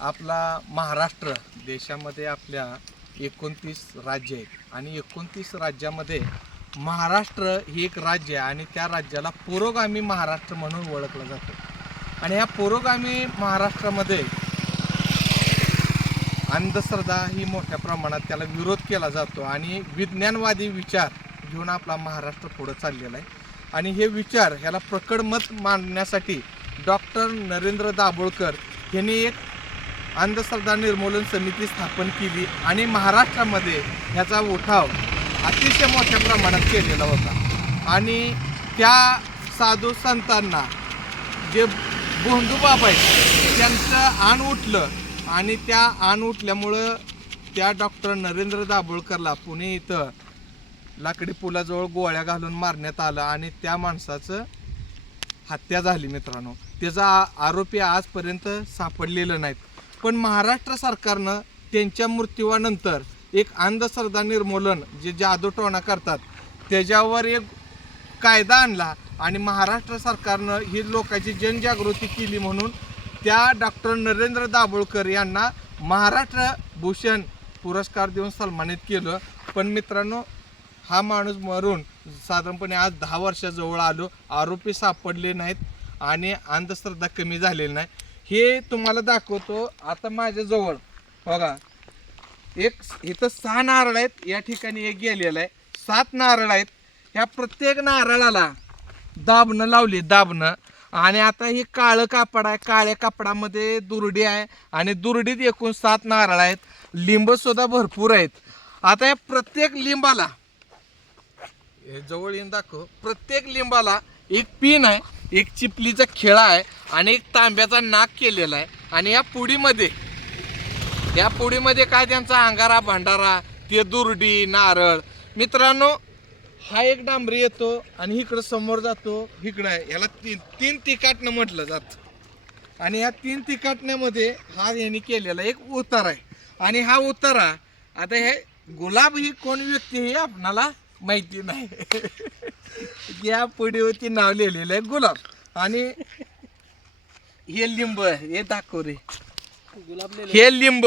आपला महाराष्ट्र देशामध्ये आपल्या एकोणतीस राज्य आहेत. आणि एकोणतीस राज्यामध्ये महाराष्ट्र हे एक राज्य आहे आणि त्या राज्याला पुरोगामी महाराष्ट्र म्हणून ओळखलं जातं. आणि ह्या पुरोगामी महाराष्ट्रामध्ये अंधश्रद्धा ही मोठ्या प्रमाणात त्याला विरोध केला जातो आणि विज्ञानवादी विचार घेऊन आपला महाराष्ट्र पुढं चाललेला आहे. आणि हे विचार ह्याला प्रकट मत मांडण्यासाठी डॉक्टर नरेंद्र दाभोळकर यांनी एक अंधश्रद्धा निर्मूलन समिती स्थापन केली आणि महाराष्ट्रामध्ये ह्याचा उठाव अतिशय मोठ्या प्रमाणात केलेला होता. आणि त्या साधू संतांना जे बाबा आहेत त्यांचं आण उठलं आणि त्या आण उठल्यामुळं त्या डॉक्टर नरेंद्र दाभोळकरला पुणे इथं लाकडी पुलाजवळ गोळ्या घालून मारण्यात आलं आणि त्या माणसाचं हत्या झाली मित्रांनो. त्याचा आरोपी आजपर्यंत सापडलेलं नाहीत. पण महाराष्ट्र सरकारनं त्यांच्या मृत्यूनंतर एक अंधश्रद्धा निर्मूलन जे जादूटोणा करतात त्याच्यावर एक कायदा आणला आणि महाराष्ट्र सरकारनं ही लोकांची जनजागृती केली म्हणून त्या डॉक्टर नरेंद्र दाभोळकर यांना महाराष्ट्र भूषण पुरस्कार देऊन सन्मानित केलं. पण मित्रांनो हा माणूस मरून साधारणपणे आज दहा वर्षाजवळ आलो आरोपी सापडले नाहीत आणि अंधश्रद्धा कमी झालेली नाही. हे तुम्हाला दाखवतो. आता माझ्याजवळ बघा. एक इथं सहा नारळ आहेत. या ठिकाणी एक गेलेला आहे. सात नारळ आहेत. ह्या प्रत्येक नारळाला दाबणं लावली दाबणं. आणि आता ही काळं कापड आहे. काळ्या कापडामध्ये दुरडी आहे. आणि दुरडीत एकूण सात नारळ आहेत. लिंब सुद्धा भरपूर आहेत. आता या प्रत्येक लिंबाला जवळ येऊन दाखव. प्रत्येक लिंबाला एक पिन आहे. एक चिपलीचा खेळा आहे आणि एक तांब्याचा नाक केलेला आहे. आणि या पुडीमध्ये या पुडीमध्ये काय त्यांचा अंगारा भांडारा ते दुर्डी नारळ. मित्रांनो हा एक डांबरी येतो आणि इकडं समोर जातो इकडं आहे. याला तीन तीन तिकाटणं म्हटलं जातं. आणि या तीन तिकाटण्यामध्ये हा यांनी केलेला एक उतार आहे. आणि हा उतारा आता हे गुलाब ही कोण व्यक्ती हे आपणाला माहिती नाही. या पुढीवरती नाव लिहिलेलं आहे गुलाब. आणि हे लिंब हे दाखव रे. हे लिंब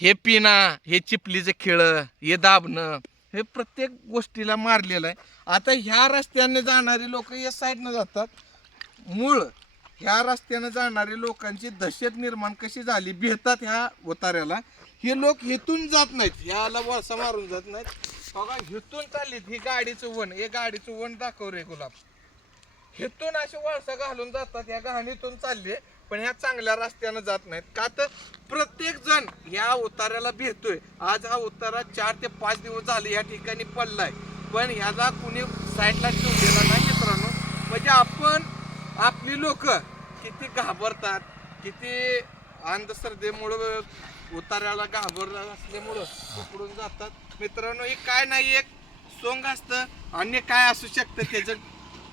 हे पिना हे चिपलीचं खेळ हे दाबणं हे प्रत्येक गोष्टीला मारलेलं आहे. आता ह्या रस्त्याने जाणारी लोक या साईडनं जातात. मूळ ह्या रस्त्याने जाणारी लोकांची दहशत निर्माण कशी झाली भेटतात ह्या उतार्याला हे लोक हेतून जात नाहीत. ह्याला वळसा मारून जात नाहीत. बघा हिथून चाललीत ही गाडीचं वन हे गाडीचं वन दाखव रे गुलाब. हिथून अशी वळसा घालून जातात या घाणीतून चालले पण ह्या चांगल्या रस्त्यानं जात नाहीत. का तर प्रत्येक जण ह्या उतार्याला भेटतोय आज हा उतारा चार ते पाच दिवस झाले या ठिकाणी पडलाय. पण ह्याला कुणी साईडला ठेवलेला नाही मित्रांनो. म्हणजे आपण आपली लोक किती घाबरतात किती अंधश्रद्धेमुळं उतार्याला घाबरला असल्यामुळं पकडून जातात. मित्रांनो हे काय नाही एक सोंग असतं. अन्य काय असू शकतं त्याचं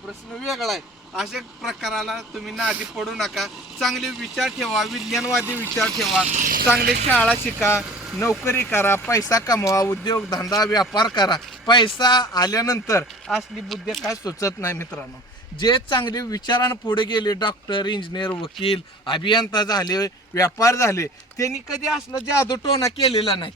प्रश्न वेगळा आहे. अशा प्रकाराला तुम्ही नादी पडू नका. चांगले विचार ठेवा विज्ञानवादी विचार ठेवा. चांगले शाळा शिका. नोकरी करा पैसा कमवा उद्योग धंदा व्यापार करा. पैसा आल्यानंतर असली बुद्धी काय सुचत नाही मित्रांनो. जे चांगले विचारानं पुढे गेले डॉक्टर इंजिनियर वकील अभियंता झाले व्यापार झाले त्यांनी कधी असलं जादूटोणा केलेला नाही.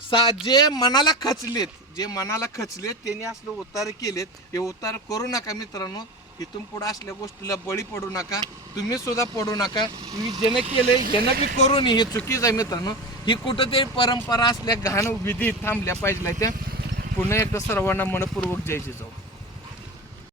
सा जे मनाला खचलेत जे मनाला खचलेत त्यांनी असलं उतार केलेत. हे उतार करू नका मित्रांनो. इथून पुढे असल्या गोष्टीला बळी पडू नका. तुम्ही सुद्धा पडू नका. मी ज्यानं केले ज्यानं बी करू नये हे चुकीचं आहे मित्रांनो. ही कुठंतरी परंपरा असल्या घाण विधी थांबल्या पाहिजे त्या पुन्हा एकदा सर्वांना मनपूर्वक जायची जाऊ